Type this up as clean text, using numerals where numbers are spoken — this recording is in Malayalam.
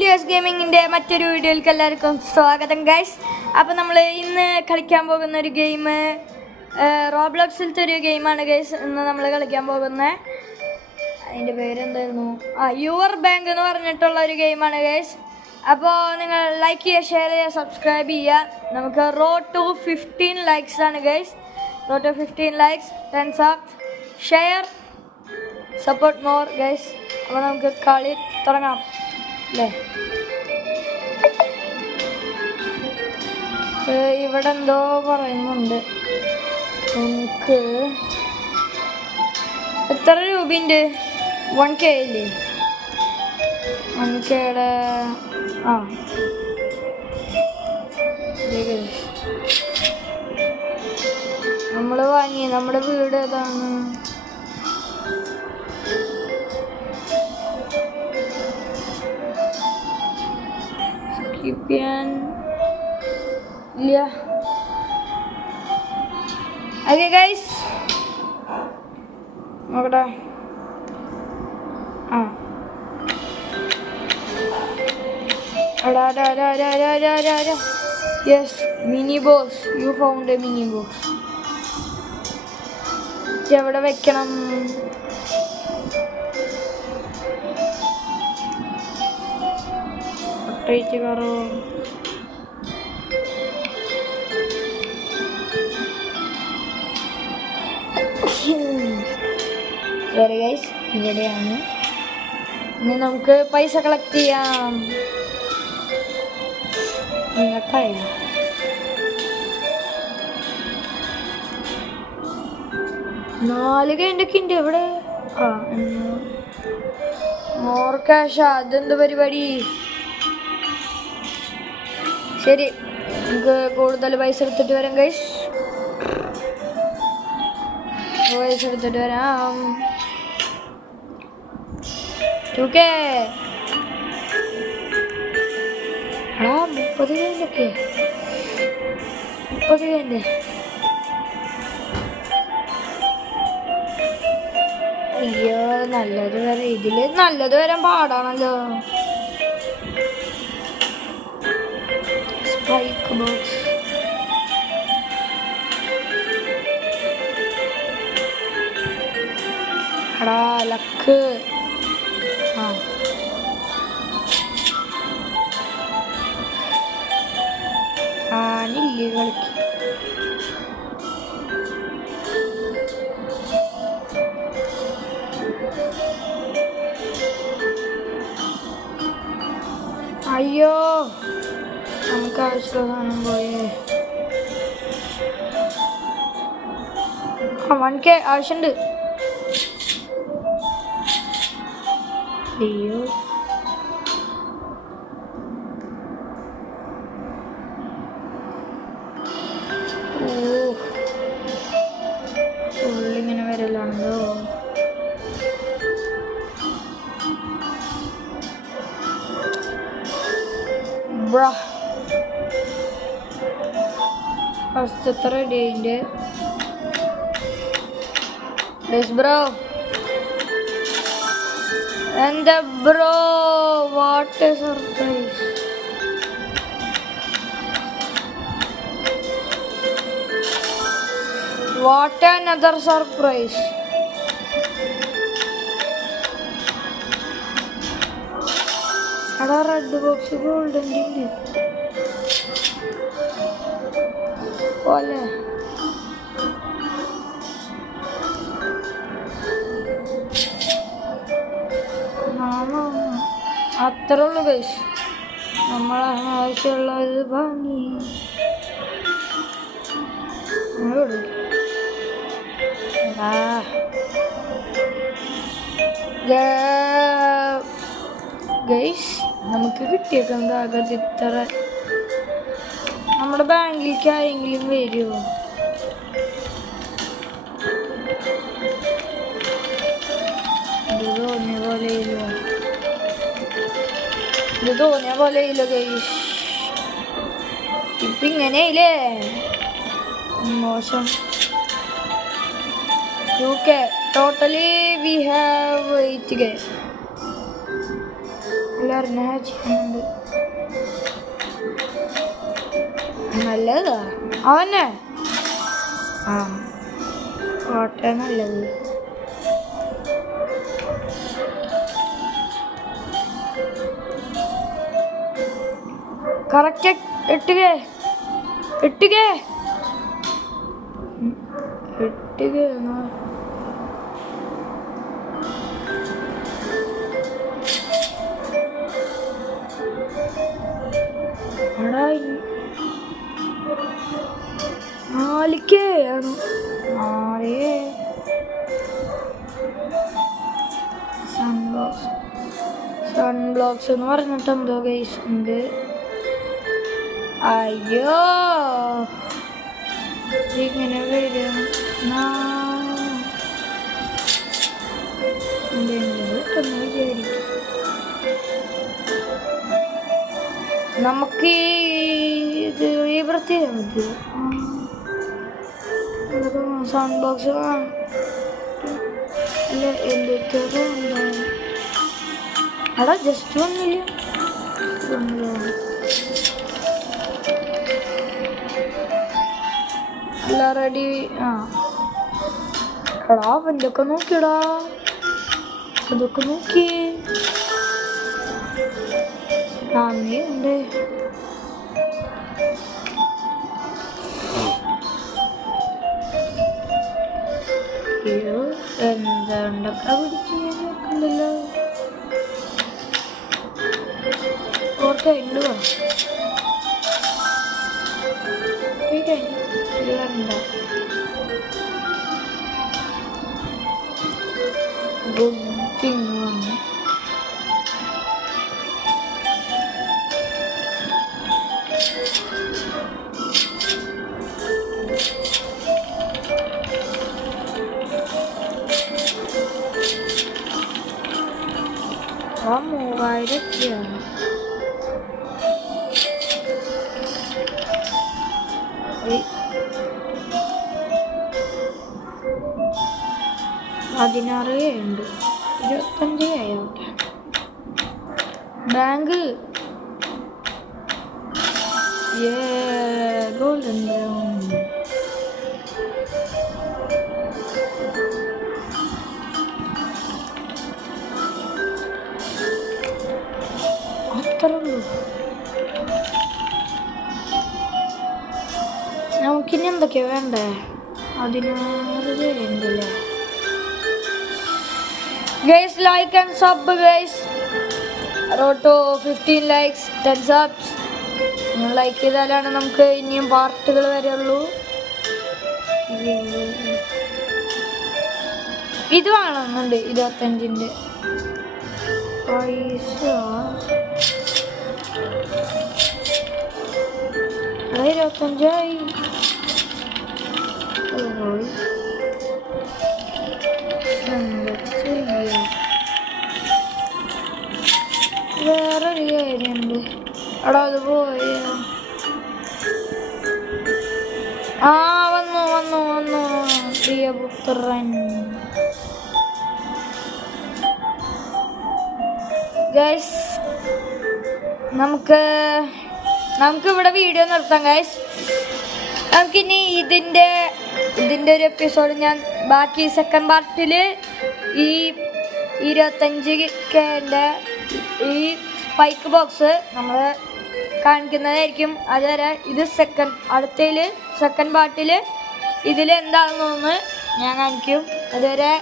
ലിയോസ് ഗെയിമിങ്ങിൻ്റെ മറ്റൊരു വീഡിയോയിലേക്ക് എല്ലാവർക്കും സ്വാഗതം ഗൈസ്. അപ്പോൾ നമ്മൾ ഇന്ന് കളിക്കാൻ പോകുന്ന ഒരു ഗെയിം റോബ്ലോക്സിലത്തെ ഒരു ഗെയിമാണ് ഗൈസ്. ഇന്ന് നമ്മൾ കളിക്കാൻ പോകുന്നത് അതിൻ്റെ പേരെന്തായിരുന്നു, യുവർ ബാങ്ക് എന്ന് പറഞ്ഞിട്ടുള്ള ഒരു ഗെയിമാണ് ഗൈസ്. അപ്പോൾ നിങ്ങൾ ലൈക്ക് ചെയ്യുക, ഷെയർ ചെയ്യുക, സബ്സ്ക്രൈബ് ചെയ്യുക. നമുക്ക് റോഡ് ടു 15 likes ആണ് guys. Road to 15 likes, 10 subs, share, support more guys. അപ്പോൾ നമുക്ക് കളി തുടങ്ങാം അല്ലേ. ഇവിടെ എന്തോ പറയുന്നുണ്ട്. നമുക്ക് എത്ര രൂപയുണ്ട്? 1K ഇല്ലേ? 1Kയുടെ നമ്മൾ വാങ്ങി. നമ്മുടെ വീട് ഏതാണ്? സ്കിപ്പ് ചെയ്യാൻ ഇല്ല. ഓക്കെ ഗൈസ്, നോക്കട്ടെ. Yes, mini boss. U found A mini boss. എവിടെ വെക്കണം? ഒട്ടേറ്റ് കറോ. സോറി ഗൈസ്, ഇവിടെയാണ്. ഇനി നമുക്ക് പൈസ കളക്ട് ചെയ്യാം. ഇങ്ങോട്ടായ 4 ഗൈൻഡൊക്കെ ഉണ്ട് ഇവിടെ. മോർ ക്യാഷാ? അതെന്ത് പരിപാടി? ശരി, നമുക്ക് കൂടുതൽ പൈസ എടുത്തിട്ട് വരാം ഗൈസ്. പൈസ എടുത്തിട്ട് വരാം. 2K 30 ഗൈൻഡൊക്കെ. 30 ഗൈൻഡ്. അയ്യോ, നല്ലത് വരെ. ഇതില് നല്ലത് വരാൻ പാടാണല്ലോ. Spike box. ലക്ക്. ആനില്ലേ കളിക്ക്. അയ്യോ, നമുക്ക് ആവശ്യമുള്ള സാധനം പോയേ. 1K ആവശ്യമുണ്ട്. അയ്യോ, ഫുള്ളിങ്ങനെ വരലാണല്ലോ. ഫസ്റ്റ് റെഡി ആയിൻ്റെ ബ്രോ. എന്താ bro, what a surprise. What another surprise. അടാ, റെഡ് ബോക്സ് ഗോൾഡൻ ഉണ്ട് പോലെ. അത്ര ഉള്ളു ഗൈസ്. നമ്മളെ ആവശ്യമുള്ളത് വാങ്ങി. ഗൈസ്, നമുക്ക് കിട്ടിയേക്കുന്നത് ആകെ ഇത്ര. നമ്മുടെ ബാങ്കിലേക്ക് ആരെങ്കിലും വരുമോ? ഇത് തോന്നിയ പോലെ ഇല്ല ഗൈസ്. ഇപ്പം ഇങ്ങനെയില്ലേ, മോശം. 2K. Totally we have 8K. അല്ല, എല്ലാവരും ചെയ്യുന്നുണ്ട്. നല്ലതാ അവനെ. ആ ഓട്ടെ നല്ലത്. കറക്റ്റ് 8K ആണ്. സൺബ്ലോക്സ് എന്ന് പറഞ്ഞിട്ട് എന്തോ ഗൈസ് ഉണ്ട്. അയ്യോ ഇങ്ങനെ വരും. നമുക്ക് ഇത് വൃത്തി ചെയ്യാൻ പറ്റുമോ? സൗണ്ട് ബോക്സ് അല്ല എന്തൊക്കെ അടാ ജസ്റ്റ് വന്നില്ല. എല്ലാം റെഡി. ആ എടാ അവൻ്റെയൊക്കെ നോക്കിയടാ, അതൊക്കെ നോക്കി. നന്ദി ഉണ്ട്. അയ്യോ എന്താണ്ടൊക്കെ പിടിച്ച് ഞാൻ നോക്കണ്ടല്ലോ. ഓർക്ക ഇങ്ങോട്ട് വരണ്ട. ബുദ്ധിങ് വന്നു. ആ 3000 16 ഉണ്ട്. 25 ആയോട്ടെ. Bank golden brown. അത്രയുള്ളൂ. നമുക്കിനി എന്തൊക്കെയാ വേണ്ടേ? 16 ഉണ്ടല്ലേ. Guys, like and sub guys. Road to 15 likes, 10 subs. നിങ്ങൾ ലൈക്ക് ചെയ്താലാണ് നമുക്ക് ഇനിയും പാർട്ടുകൾ വരുള്ളൂ. ഇത് വാങ്ങുന്നുണ്ട് 25ൻ്റെ പൈസ. 25ആയി. വേറൊരു കാര്യമുണ്ട്. എടാ അത് പോയ വന്നു പ്രിയപുത്രൻ. ഗൈസ് നമുക്ക് ഇവിടെ വീഡിയോ നിർത്താം ഗൈസ്. നമുക്കിനി ഇതിൻ്റെ ഒരു എപ്പിസോഡ് ഞാൻ ബാക്കി സെക്കൻഡ് പാർട്ടിൽ ഈ 25Kൻ്റെ ഈ സ്പൈക്ക് ബോക്സ് നമ്മൾ കാണിക്കുന്നതായിരിക്കും. അതുവരെ ഇത് സെക്കൻഡ് പാർട്ടിൽ ഇതിൽ എന്താണെന്നൊന്ന് ഞാൻ കാണിക്കും. അതുവരെ